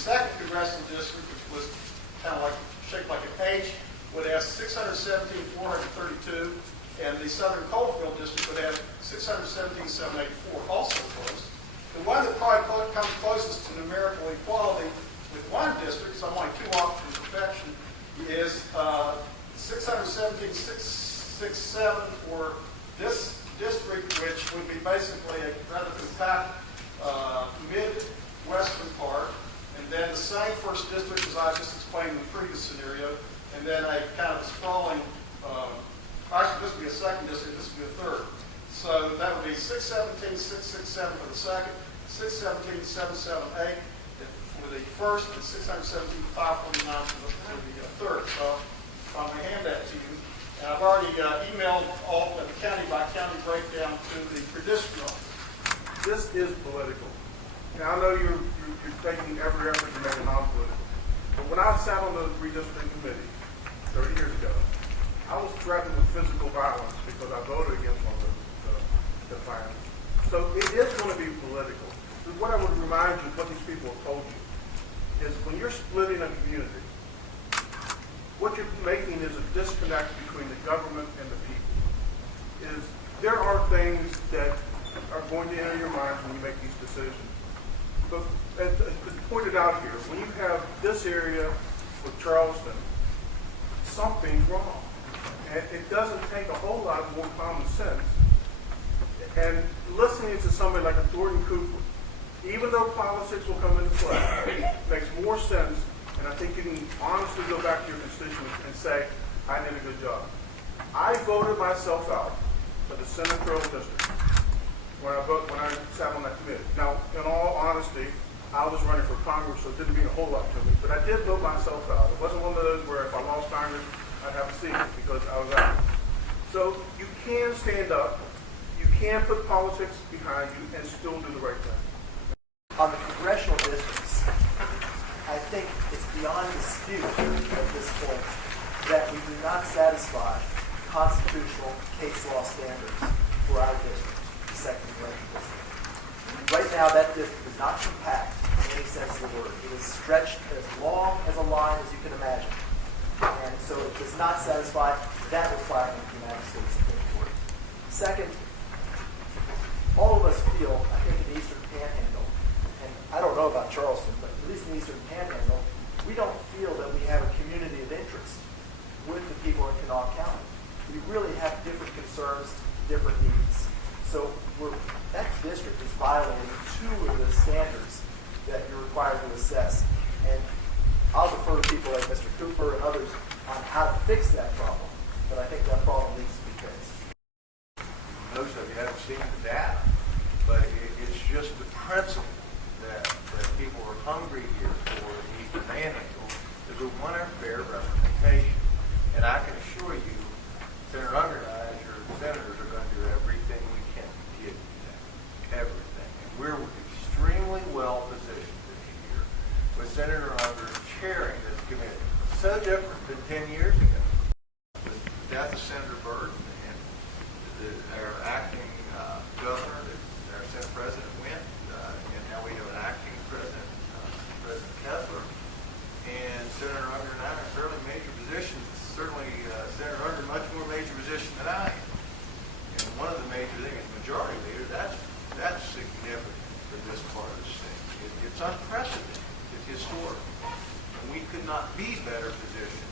second congressional district, which was kind of like shaped like an H, would have 617,432, and the Southern Coalfield District would have 617,784, also close. The one that probably comes closest to numerical equality with one district, so I'm like 2 off from perfection, is 617,667 for this district, which would be basically a rather compact mid-western part, and then the same first district as I just explained in the previous scenario, and then a kind of sprawling, actually this would be a second district, this would be a third. So that would be 617,667 for the second, 617,778 for the first, and 617,549 for the third. So I'm going to hand that to you. And I've already emailed all of the county by county breakdown to the redistricting office. This is political. Now, I know you're taking every effort to make it non-political. But when I sat on the redistricting committee 30 years ago, I was threatened with physical violence because I voted against one of the plans. So it is going to be political. What I would remind you, what these people have told you, is when you're splitting a community, what you're making is a disconnect between the government and the people. There are things that are going to enter your mind when you make these decisions. But as pointed out here, when you have this area with Charleston, something's wrong. And it doesn't take a whole lot more common sense. And listening to somebody like a Thornton Cooper, even though politics will come into play, makes more sense. And I think you can honestly go back to your constituents and say, I did a good job. I voted myself out for the senatorial district when I sat on that committee. Now, in all honesty, I was running for Congress, so it didn't mean a whole lot to me. But I did vote myself out. It wasn't one of those where if I lost Congress, I'd have a seat because I was out. So you can stand up. You can put politics behind you and still do the right thing. On the congressional districts, I think it's beyond dispute at this point that we do not satisfy constitutional case law standards for our district, the second congressional district. Right now, that district is not compact in any sense of the word. It is stretched as long as a line as you can imagine. And so it does not satisfy that requirement of the United States Supreme Court. Second, all of us feel, I think, in the Eastern Panhandle, and I don't know about Charleston, but at least in the Eastern Panhandle, we don't feel that we have a community of interest with the people in Kanawha County. We really have different concerns, different needs. So that district is violating 2 of the standards that you're required to assess. And I'll defer to people like Mr. Cooper and others on how to fix that problem. But I think that problem needs to be fixed. Most of you haven't seen the data, but it's just the principle that people are hungry here for the Eastern Panhandle is we want our fair representation. And I can assure you, Senator Unger and I, as your senators, are going to do everything we can to get you that. Everything. And we're extremely well positioned this year with Senator Unger chairing this committee. So different than 10 years ago. The death of Senator Byrd and our acting governor, our Senate President went, and now we have an acting President, President Kessler. And Senator Unger and I are in fairly major positions. Certainly, Senator Unger much more major position than I am. And one of the major things is majority leader. That's significant for this part of the state. It's unprecedented. It's historic. And we could not be better positioned